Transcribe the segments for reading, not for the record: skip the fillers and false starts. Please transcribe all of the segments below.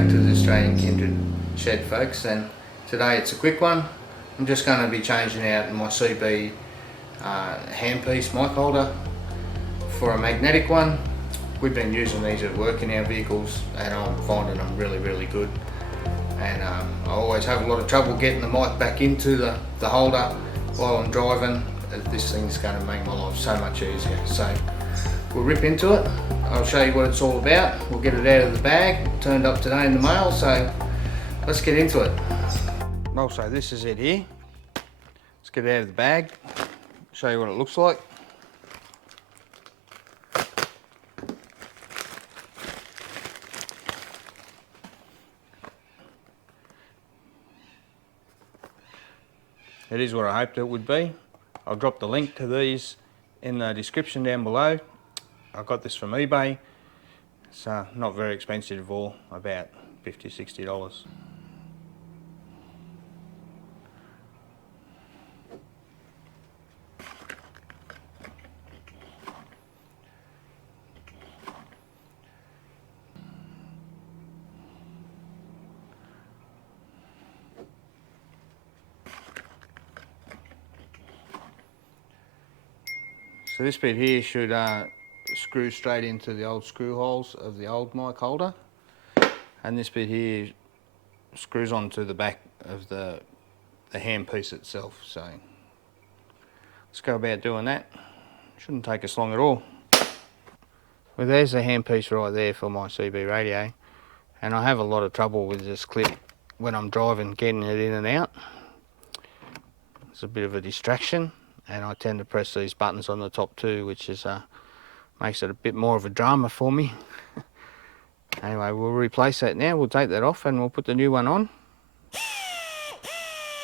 back to the Australian Kindred shed, folks, and today it's a quick one. I'm just going to be changing out my CB handpiece mic holder for a magnetic one. We've been using these at work in our vehicles and I'm finding them really good, and I always have a lot of trouble getting the mic back into the holder while I'm driving. This thing's going to make my life so much easier. So we'll rip into it. I'll show you what it's all about. We'll get it out of the bag, turned up today in the mail, so let's get into it. Also, this is it here. Let's get it out of the bag, show you what it looks like. It is what I hoped it would be. I'll drop the link to these in the description down below. I got this from eBay. It's not very expensive at all, about $50–60. So this bit here should screw straight into the old screw holes of the old mic holder, and this bit here screws onto the back of the handpiece itself. So let's go about doing that. Shouldn't take us long at all. Well, there's the handpiece right there for my CB radio, and I have a lot of trouble with this clip when I'm driving, getting it in and out. It's a bit of a distraction, and I tend to press these buttons on the top too, which is makes it a bit more of a drama for me. Anyway, we'll replace that now. We'll take that off and we'll put the new one on.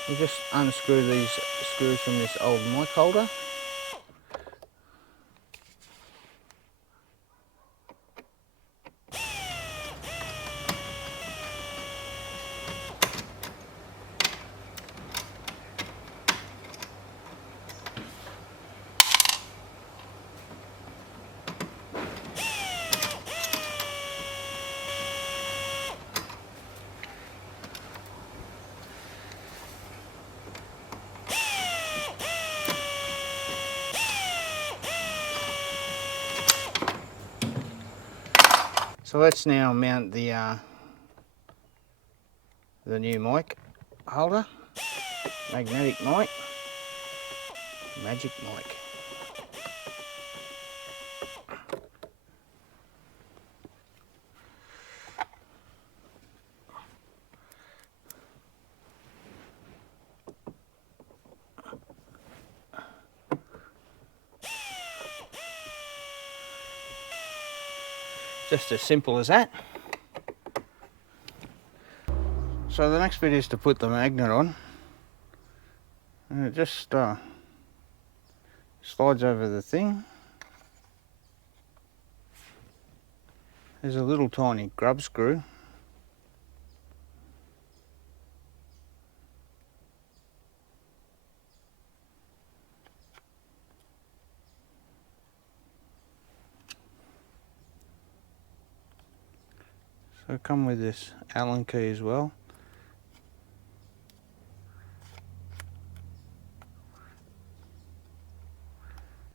We'll just unscrew these screws from this old mic holder. So let's now mount the new mic holder, magnetic mic, magic mic. Just as simple as that. So the next bit is to put the magnet on, and it just slides over the thing. There's a little tiny grub screw. So come with this Allen key as well.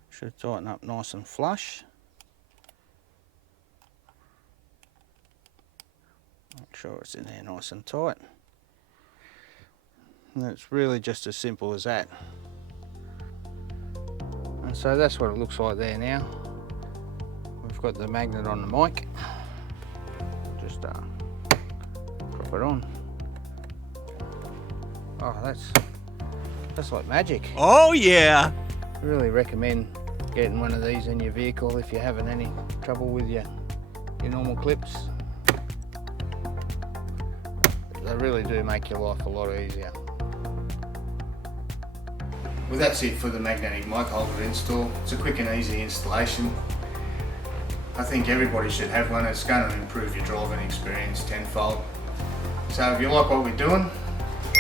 Should tighten up nice and flush. Make sure it's in there nice and tight. And it's really just as simple as that. And so that's what it looks like there now. We've got the magnet on the mic. Just drop it on. Oh, that's like magic. Oh yeah! I really recommend getting one of these in your vehicle if you're having any trouble with your normal clips. They really do make your life a lot easier. Well, that's it for the magnetic mic holder install. It's a quick and easy installation. I think everybody should have one. It's going to improve your driving experience tenfold. So if you like what we're doing,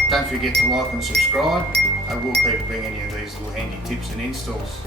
don't forget to like and subscribe. I will keep bringing you these little handy tips and installs.